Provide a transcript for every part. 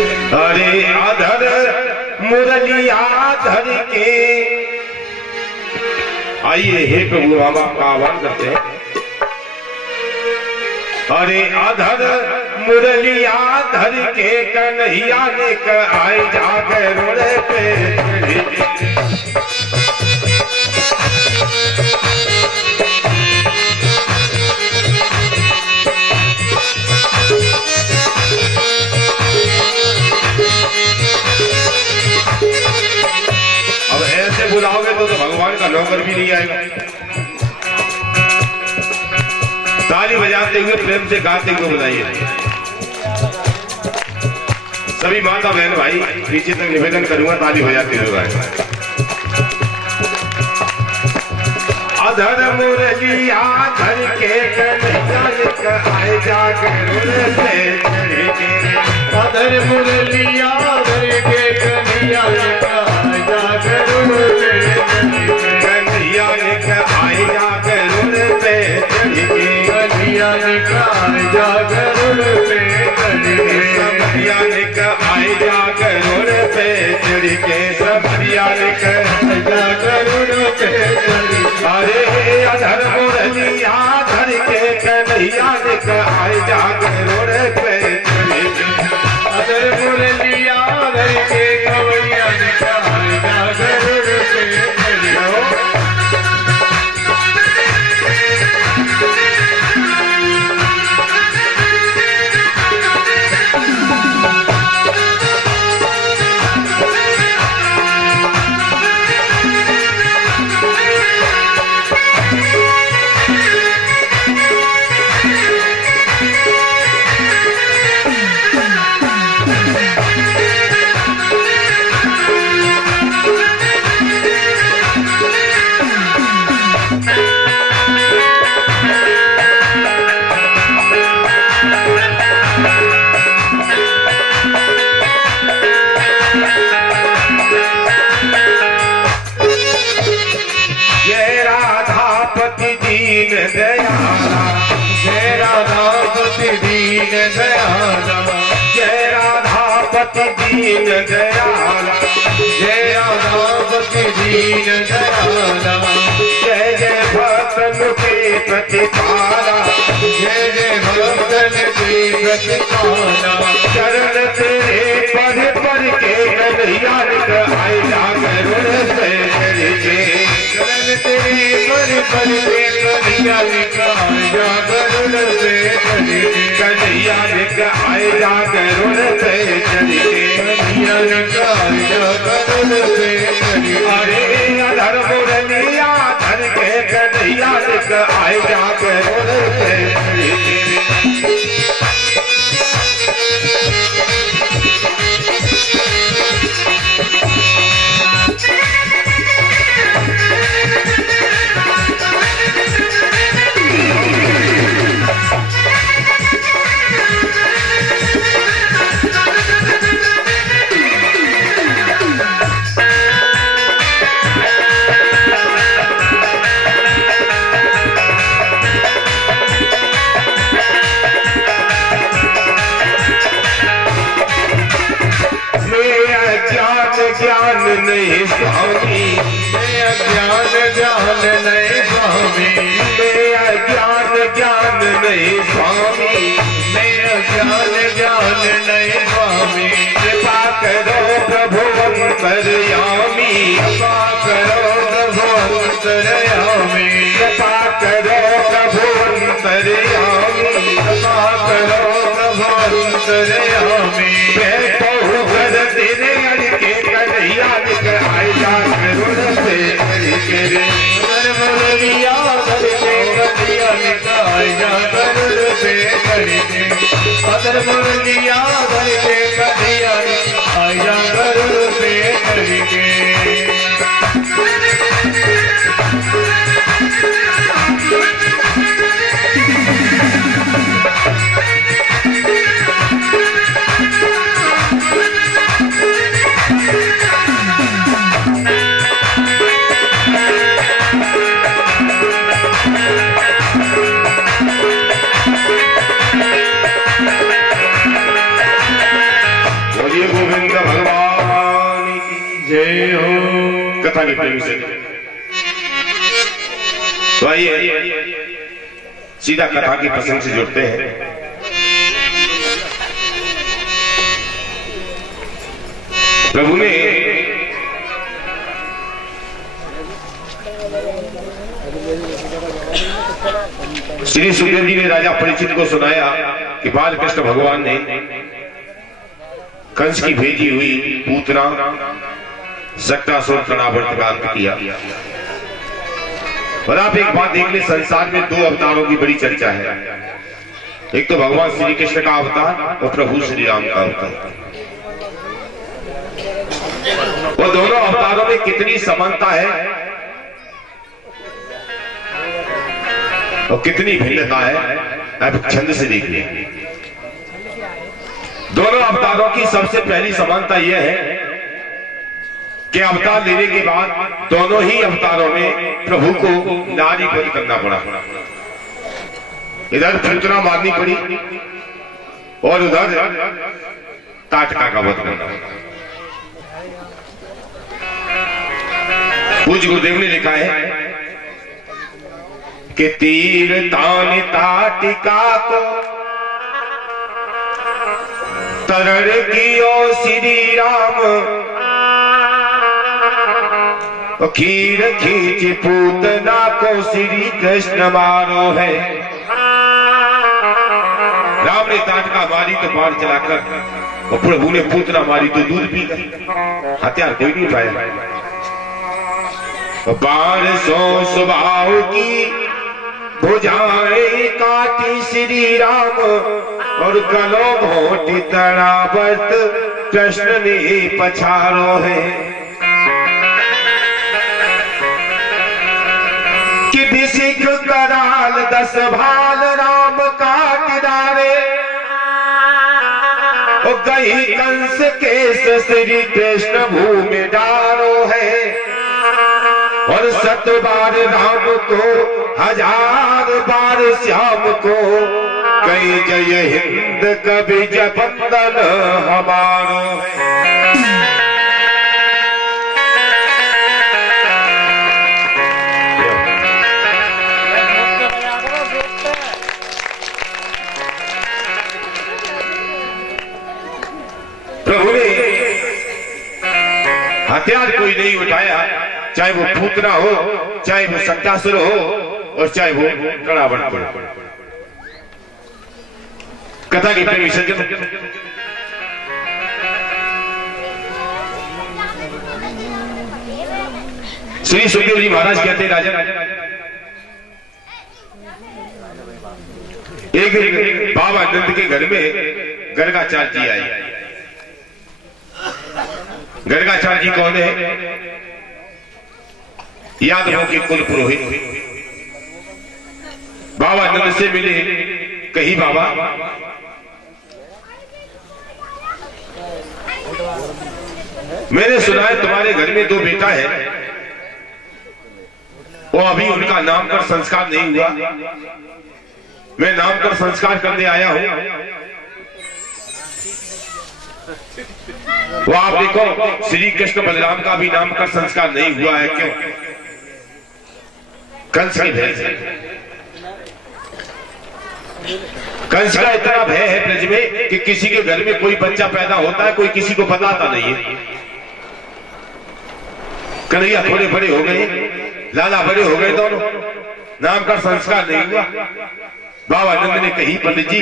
अरे अधर मुरलिया धर के, आइए हे प्रभु राम आपका आह्वान करते हैं। अरे अधर मुरलिया धर के कन्हैया ने आए जाके रोड़े पे। अब ऐसे बुलाओगे तो भगवान का नौकर भी नहीं आएगा। ताली बजाते हुए प्रेम से गाते हुए बुलाइए। सभी माता बहन भाई पीछे तक निवेदन करूंगा, ताली बजाते हुए गाएं। अधर मुरलिया धर के कन्हैया आए जाके रोड़े पे। अधर मुरलिया धर के कन्हैया आए जाके रोड़े पे। कन्हैया आए जाके रोड़े पे। कन्हैया आए जाके रोड़े पे। कन्हैया आए जाके रोड़े पे चढ़ के। सबरिया जाके रोड़े पे। अरे अधर मुरलिया धर के कन्हैया आए जाके रोड़े पे। अधर मुरलिया धर के कन्हैया आए जाके रोड़े पे। दीन दयाला, जय राधापति दीन दयाला, जय राधापति दीन दयाला, जय राधापति दीन दयाला, जय जय भक्तन के प्रतिपाला, जय जय भक्तन के प्रतिपाला। चरण तेरे पढ़ पढ़ के कन्हैया आए जाकर से के। चरण तेरे पढ़ पढ़ के कन्हैया आए जाकर से कन्हैया आए जाकर से कन्हैया आए जाकर से। अरे अधर मुरलिया धर के कन्हैया आए जाकर से। ज्ञान नहीं स्वामी, ज्ञान ज्ञान नहीं स्वामी, ज्ञान ज्ञान नहीं स्वामी, ज्ञान ज्ञान नहीं स्वामी। कृपा करो प्रभु अंतर्यामी, कृपा करो प्रभु अंतर्यामी, कृपा करो प्रभु अंतर्यामी, कृपा करो प्रभु अंतर्यामी। तेरे अड़के कन्हैया आए जाकर से मुरलिया धर के कन्हैया आए जाकर से अदर मुरलिया धर के कन्हैया आए जाकर से करके। जय हो। कथा के प्रेमी से तो आइए सीधा कथा की प्रसंग से जुड़ते हैं। प्रभु ने श्री सुखदेव जी ने राजा परीक्षित को सुनाया कि बाल कृष्ण भगवान ने कंस की भेजी हुई पूतना शक्तासुर तनावर्त का अंत किया। और आप एक बात देख ले, संसार में दो अवतारों की बड़ी चर्चा है। एक तो भगवान श्री कृष्ण का अवतार और प्रभु श्री राम का अवतार। वो दोनों अवतारों में कितनी समानता है और कितनी भिन्नता है, आप छंद से देखिए। दोनों अवतारों की सबसे पहली समानता यह है कि अवतार लेने के बाद दोनों ही अवतारों में प्रभु को नारी वध करना पड़ा। इधर पूतना मारनी पड़ी और उधर ताटका का वध करना। पूज्य गुरुदेव ने लिखा है कि तीर तान ताटिका को तरण कियो श्री राम, खीर खींच पूतना को श्री कृष्ण मारो है। राम ने ताटका मारी तो बाण चलाकर, और प्रभु ने पूतना मारी तो दूध पी गई। हथियार कोई नहीं पाया। बाण सो स्वभाव की भुजाएं काटी श्री राम, और गलो घोटी तनावर्त कृष्ण ने पछारो है। कि विसिक कराल 10 भाल राम काट डारे, और गई कंस केस श्री कृष्ण भूमि डारो है। और 7 बार राम को 1000 बार श्याम को, कई जय हिंद कवि जपंदन हमारो है। प्रभु ने हथियार कोई नहीं उठाया, चाहे वो पूतना हो, चाहे वो शक्तासुर हो, और चाहे वो रावण हो। कथा की प्रेमी सज्जन, श्री सुखदेव जी महाराज कहते हैं, राजा एक बाबा नंद के घर में गर्गाचार्य जी आए। गर्गाचार्य जी कौन है? यादवों के कुल पुरोहित। बाबा नंद से मिले, कही बाबा मैंने सुना है तुम्हारे घर में 2 बेटा है, वो अभी उनका नामकरण संस्कार नहीं हुआ। मैं नामकरण संस्कार करने आया हूं। वो आप देखो, श्री कृष्ण बलराम का भी नामकरण संस्कार नहीं हुआ है। क्यों? कंस की भय से। कंस का इतना भय है ब्रज में कि किसी के घर में कोई बच्चा पैदा होता है, कोई किसी को बताता नहीं है। कन्हैया थोड़े बड़े हो गए, लाला बड़े हो गए, दोनों नाम का संस्कार नहीं हुआ। बाबा नंद ने कही, पंडित जी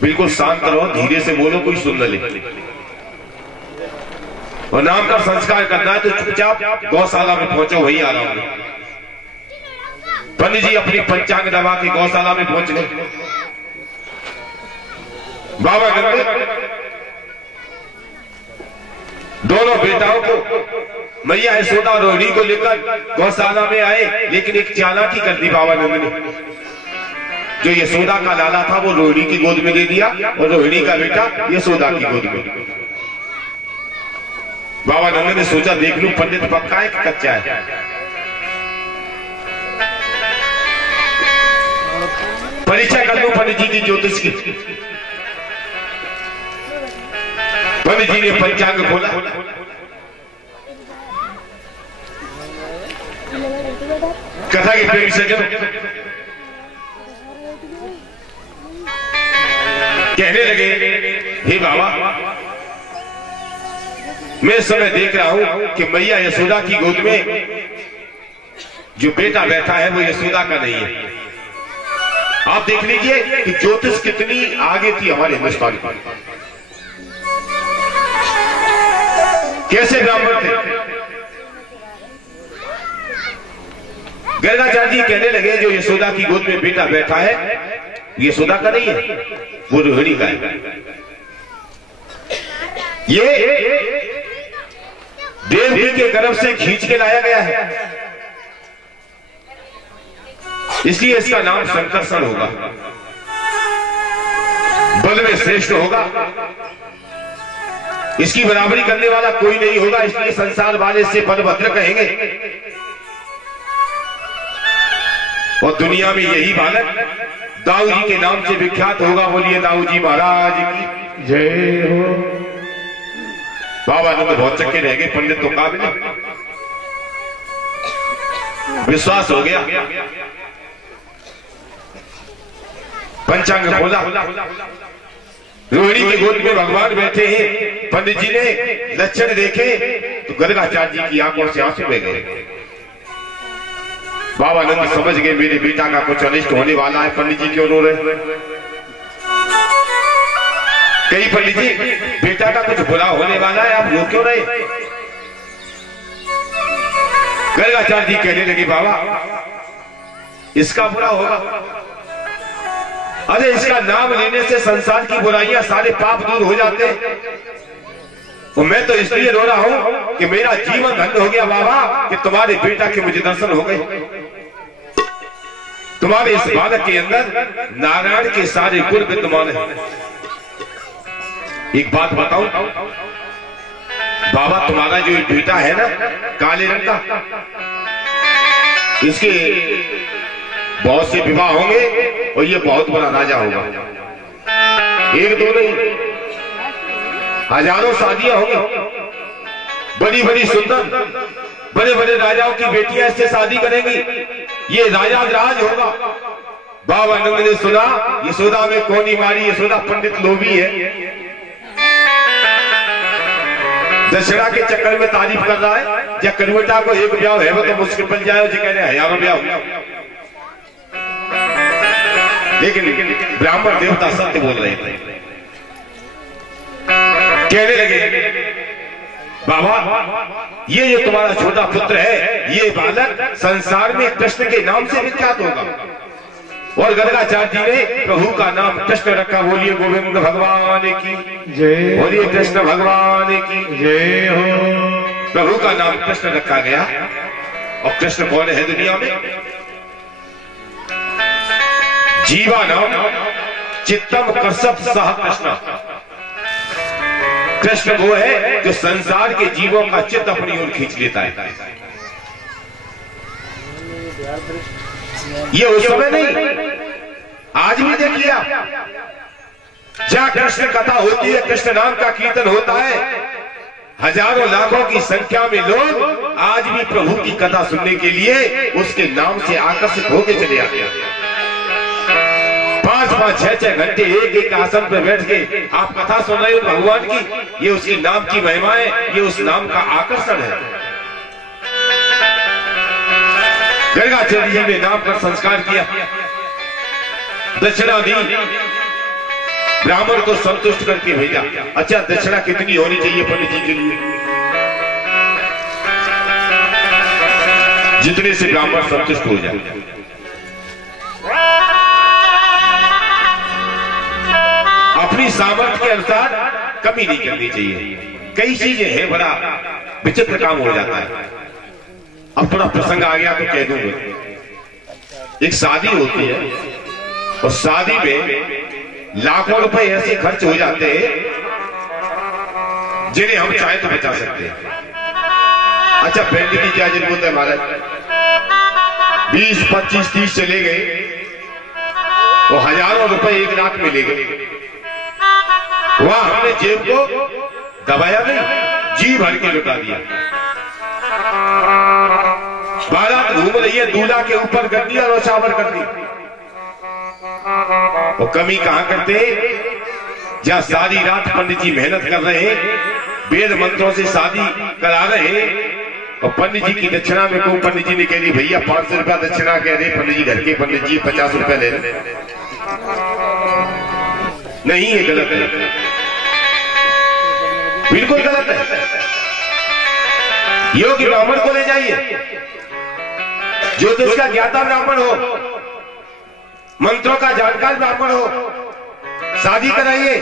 बिल्कुल शांत रहो, धीरे से बोलो, कोई सुन न ले। और नाम का संस्कार करना है तो चुपचाप गौशाला में पहुंचो, वही आ रहा हूं। पंडित जी अपनी पंचांग दबा के गौशाला में पहुंच गए। बाबा नंद दोनों बेटाओं को, मैया यशोदा और रोहिणी को लेकर गौशाला में आए, लेकिन एक चालाकी कर दी बाबा नंद ने। जो यशोदा का लाला था वो रोहिणी की गोद में दे दिया, और रोहिणी का बेटा यशोदा की गोद में। बाबा नंद ने सोचा, देख लूं पंडित पक्का है कि कच्चा है। परीक्षा कर लूं पंडित जी की ज्योतिष की। पंडित जी ने पंचांग खोला, कथा के प्रेमी सज्जन कहने लगे, हे बाबा, मैं इस समय देख रहा हूं कि मैया यशोदा की गोद में जो बेटा बैठा है वो यशोदा का नहीं है। आप देख लीजिए कि ज्योतिष कितनी आगे थी हमारे हिंदुस्तान की। कैसे ब्राह्मण थे। गर्गाचार्य जी कहने लगे, जो यशोदा की गोद में बेटा बैठा है यशोदा का नहीं है, वो रोहिणी का है। ये देवकी के गर्भ से खींच के लाया गया है, इसलिए इसका नाम संकर्षण होगा, बल में श्रेष्ठ होगा, इसकी बराबरी करने वाला कोई नहीं होगा, इसलिए संसार वाले से बलभद्र कहेंगे। और दुनिया में यही बालक दाऊ जी के नाम से विख्यात होगा। बोलिए दाऊ जी महाराज की जय हो। बाबा ने तो बहुत चक्के रह गए, पंडित तो काबिल, विश्वास हो गया। पंचांग खोला, रोहिणी की गोद में भगवान बैठे हैं। पंडित जी ने लक्षण देखे तो गर्गाचार्य जी की आंखों से आंसू बह गए। बाबा नंद समझ गए मेरे बेटा का कुछ अनिष्ट होने वाला है। पंडित जी क्यों रो रहे? कई पंडित जी, बेटा का कुछ बुरा होने वाला है, आप रो क्यों रहे? गर्गाचार्य जी कहने लगे, बाबा इसका बुरा होगा। अरे इसका नाम लेने से संसार की बुराइयां, सारे पाप दूर हो जाते हैं। तो मैं तो इसलिए रो रहा हूं कि मेरा जीवन धन्य हो गया बाबा, कि तुम्हारे बेटा के मुझे दर्शन हो गए। तुम्हारे इस बालक के अंदर नारायण के सारे गुण विद्यमान हैं। एक बात बताऊं बाबा, तुम्हारा जो बेटा है ना काले रंग का, इसके बहुत से विवाह होंगे और ये बहुत बड़ा राजा होगा। एक दो नहीं, हजारों शादियां होंगी, बड़ी बड़ी सुंदर, बड़े बड़े राजाओं की बेटियां इससे शादी करेंगी। ये राजा राज होगा। बाबा नंद ने सुना यशोदा में कौन ही मारी, यशोदा पंडित लोभी है, दशहरा के चक्कर में तारीफ कर रहा है। या कन्वर्टा को एक ब्याह है वो तो मुश्किल बन जाए, कह रहे हजारों ब्याह। लेकिन ब्राह्मण देवता सत्य बोल रहे थे। कहने लगे, बाबा ये जो तुम्हारा छोटा पुत्र है, ये बालक संसार में कृष्ण के नाम से विख्यात होगा। और गर्गाचार्य जी ने प्रभु का नाम कृष्ण रखा। बोलिए गोविंद भगवान की जय, बोलिए कृष्ण भगवान की जय हो। प्रभु का नाम कृष्ण रखा गया। और कृष्ण कौन है दुनिया में? जीवा नाम चित्तम कर्षप सह कृष्ण। कृष्ण वो है जो संसार के जीवों का चित्त अपनी ओर खींच लेता है। ये उस समय नहीं, आज भी देखिए आप, जहां कृष्ण कथा होती है, कृष्ण नाम का कीर्तन होता है, हजारों लाखों की संख्या में लोग आज भी प्रभु की कथा सुनने के लिए उसके नाम से आकर्षित होकर चले आते हैं। 5-5, 6-6 घंटे एक एक आसन पर बैठ के आप कथा सुन रहे हो भगवान की। ये उसके नाम की महिमा है, ये उस नाम का आकर्षण है। गर्गाचार्य जी ने नाम पर संस्कार किया, दक्षिणा दी, ब्राह्मण को संतुष्ट करके भेजा। अच्छा, दक्षिणा कितनी होनी चाहिए पंडित जी के लिए? जितने से ब्राह्मण संतुष्ट हो जाए। अपनी सामर्थ्य के अनुसार कमी नहीं करनी चाहिए। कई चीजें हैं, बड़ा विचित्र काम हो जाता है। अब थोड़ा प्रसंग आ गया तो कह दूंगा। एक शादी होती है और शादी में लाखों रुपए ऐसे खर्च हो जाते हैं जिन्हें हम चाहे तो बचा सकते हैं। अच्छा, बैंक की क्या जरूरत है? हमारा 20, 25, 30 चले गए वो हजारों रुपए एक रात में ले गए। वहां हमने जेब को दबाया नहीं, जी भर के लुटा दिया। बारात घूम रही है, दूल्हा के ऊपर कर दिया और शावर कर दी। वो कमी कहां करते, जहां सारी रात पंडित जी मेहनत कर रहे हैं, वेद मंत्रों से शादी करा रहे हैं, और पंडित जी की दक्षिणा में को पंडित जी ने कह दी भैया 500 रुपया दक्षिणा कह रहे, पंडित जी घर के पंडित जी 50 रुपया ले रहे। नहीं, ये गलत है, बिल्कुल गलत है। योग्य ब्राह्मण को ले जाइए, ज्योतिष का ज्ञाता ब्राह्मण हो, मंत्रों का जानकार ब्राह्मण हो, शादी कराइए,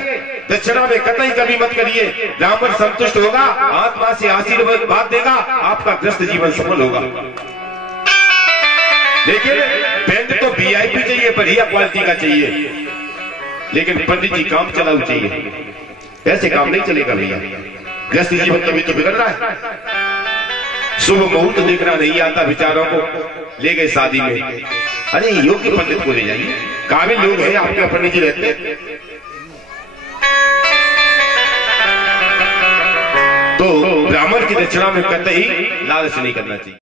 दक्षिणा में कतई कभी मत करिए। ब्राह्मण संतुष्ट होगा, आत्मा से आशीर्वाद देगा, आपका ग्रस्त जीवन सफल होगा। लेकिन बैंड तो वीआईपी चाहिए, बढ़िया क्वालिटी का चाहिए, लेकिन पंडित जी काम चलाऊ चाहिए। ऐसे काम नहीं चलेगा भैया, ग्रस्त जीवन तभी तो बिगड़ रहा है। शुभ मुहूर्त देखना नहीं आता विचारों को, ले गए शादी में। अरे योग्य पंडित को ले जाइए, काबिल लोग हैं आपके पंडित जी रहते, तो ब्राह्मण की दक्षिणा में कतई लालच नहीं करना चाहिए।